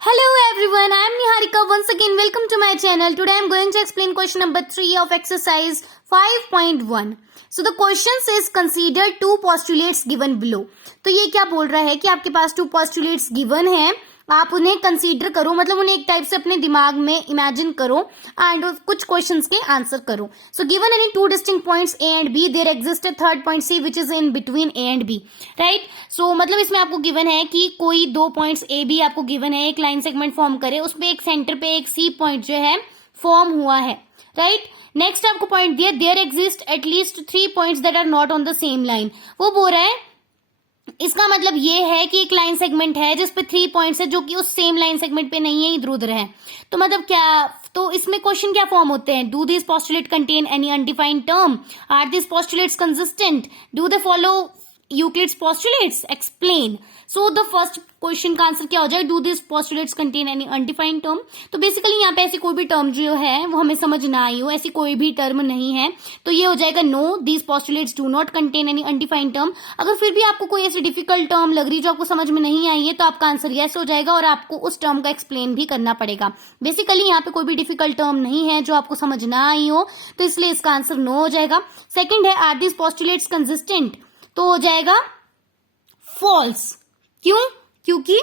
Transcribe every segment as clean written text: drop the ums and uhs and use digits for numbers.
Hello everyone, I am Niharika. Once again, welcome to my channel. Today I am going to explain question number 3 of exercise 5.1. So the question says consider two postulates given below. तो ये क्या बोल रहा है कि आपके पास two postulates given हैं, आप उन्हें कंसीडर करो, मतलब उन्हें एक टाइप से अपने दिमाग में इमेजिन करो एंड कुछ क्वेश्चंस के आंसर करो. So given any two distinct points A and B, there exist a third point C which is in between A and B. Right. So मतलब इसमें आपको गिवन है कि कोई दो पॉइंट्स ए बी आपको गिवन है, एक लाइन सेगमेंट फॉर्म करे, उसमें एक सेंटर पे एक सी पॉइंट जो है फॉर्म हुआ है. राइट. नेक्स्ट आपको पॉइंट दिया, there exist at least 3 points that are not on the same line. वो बोल रहा है, इसका मतलब ये है कि एक लाइन सेगमेंट है जिसपे 3 पॉइंट्स है जो कि उस सेम लाइन सेगमेंट पे नहीं है, इधर उधर है. तो मतलब क्या, तो इसमें क्वेश्चन क्या फॉर्म होते हैं? Do this postulate contain any undefined term? Are this postulates consistent? Do they follow Euclid's postulates? Explain. So the first question का आंसर क्या हो जाए? Do this postulates contain any undefined term. तो basically यहाँ पे ऐसी कोई भी टर्म जो है वो हमें समझ ना आई हो, ऐसी कोई भी टर्म नहीं है, तो ये हो जाएगा no, this postulates do not contain any undefined term. अगर फिर भी आपको कोई ऐसी डिफिकल्ट टर्म लग रही जो आपको समझ में नहीं आई है तो आपका आंसर यस हो जाएगा और आपको उस टर्म का एक्सप्लेन भी करना पड़ेगा. बेसिकली यहाँ पे कोई भी डिफिकल्ट टर्म नहीं है जो आपको समझ ना आई हो, तो इसलिए इसका आंसर नो हो जाएगा. सेकेंड है आर दिस पोस्टुलेट्स कंसिस्टेंट, तो हो जाएगा फॉल्स. क्यों? क्योंकि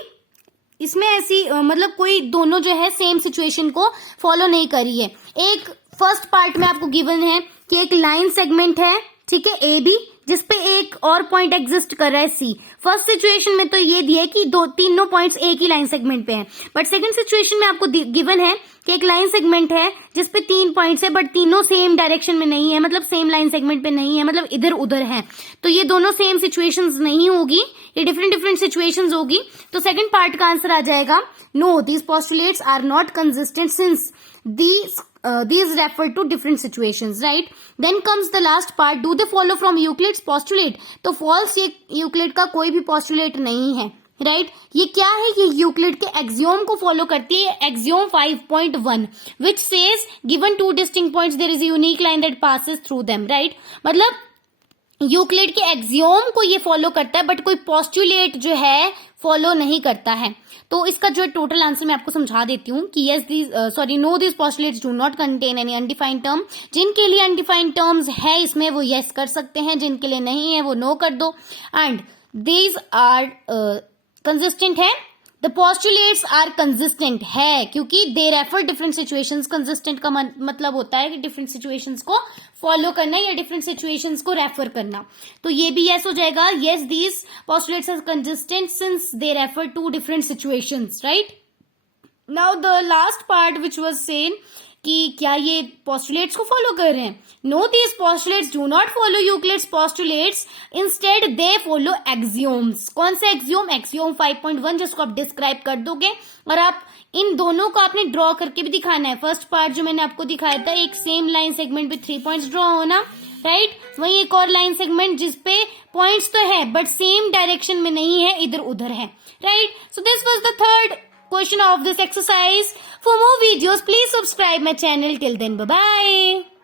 इसमें ऐसी मतलब कोई दोनों जो है सेम सिचुएशन को फॉलो नहीं कर रही है. एक फर्स्ट पार्ट में आपको गिवन है कि एक लाइन सेगमेंट है, ठीक है, ए बी, जिसपे एक और पॉइंट एग्जिस्ट कर रहा है सी. फर्स्ट सिचुएशन में तो ये दिया है कि तीनों पॉइंट्स एक ही लाइन सेगमेंट पे हैं, बट सेकंड सिचुएशन में आपको गिवन है कि एक लाइन सेगमेंट है जिसपे 3 पॉइंट्स है बट तीनों सेम डायरेक्शन में नहीं है, मतलब सेम लाइन सेगमेंट पे नहीं है, मतलब इधर उधर है. तो ये दोनों सेम सिचुएशंस नहीं होगी, ये डिफरेंट डिफरेंट सिचुएशंस होगी. तो सेकंड पार्ट का आंसर आ जाएगा no, these postulates are not consistent since these refer to different situations. Right. Then comes the last part, do they follow from Euclid's postulate? तो false, ये Euclid का कोई भी postulate नहीं है. राइट. ये क्या है? ये यूक्लिड के एक्सियोम को फॉलो करती है, axiom 5.1 which says given two distinct points there is a unique line that passes through them. Right. मतलब यूक्लिड के एक्सियोम को ये फॉलो करता है बट कोई पोस्टुलेट जो है फॉलो नहीं करता है. तो इसका जो टोटल आंसर मैं आपको समझा देती हूँ कि no this postulates do not contain any undefined term. जिनके लिए अनडिफाइंड टर्म्स है इसमें वो यस कर सकते हैं, जिनके लिए नहीं है वो नो कर दो. एंड दीज आर कंसिस्टेंट है, द पोस्टुलेट्स आर कंसिस्टेंट है क्योंकि they refer different situations. Consistent का मतलब होता है कि डिफरेंट सिचुएशंस को फॉलो करना या डिफरेंट सिचुएशंस को रेफर करना. तो ये भी यस हो जाएगा, yes these postulates are consistent since they refer to different situations. Right. Now the last part which was said कि क्या ये पोस्टुलेट्स को फॉलो कर रहे हैं? No, these postulates do not follow Euclid's postulates, instead they follow axioms. कौन से axiom? Axiom 5.1, जिसको आप डिस्क्राइब कर दोगे और आप इन दोनों को आपने ड्रॉ करके भी दिखाना है. फर्स्ट पार्ट जो मैंने आपको दिखाया था, एक सेम लाइन सेगमेंट पे 3 पॉइंट्स ड्रॉ होना. राइट. वहीं एक और लाइन सेगमेंट जिसपे पॉइंट्स तो है बट सेम डायरेक्शन में नहीं है, इधर उधर है. Right. So this was the third question of this exercise. For more videos, please subscribe my channel. Till then, bye bye.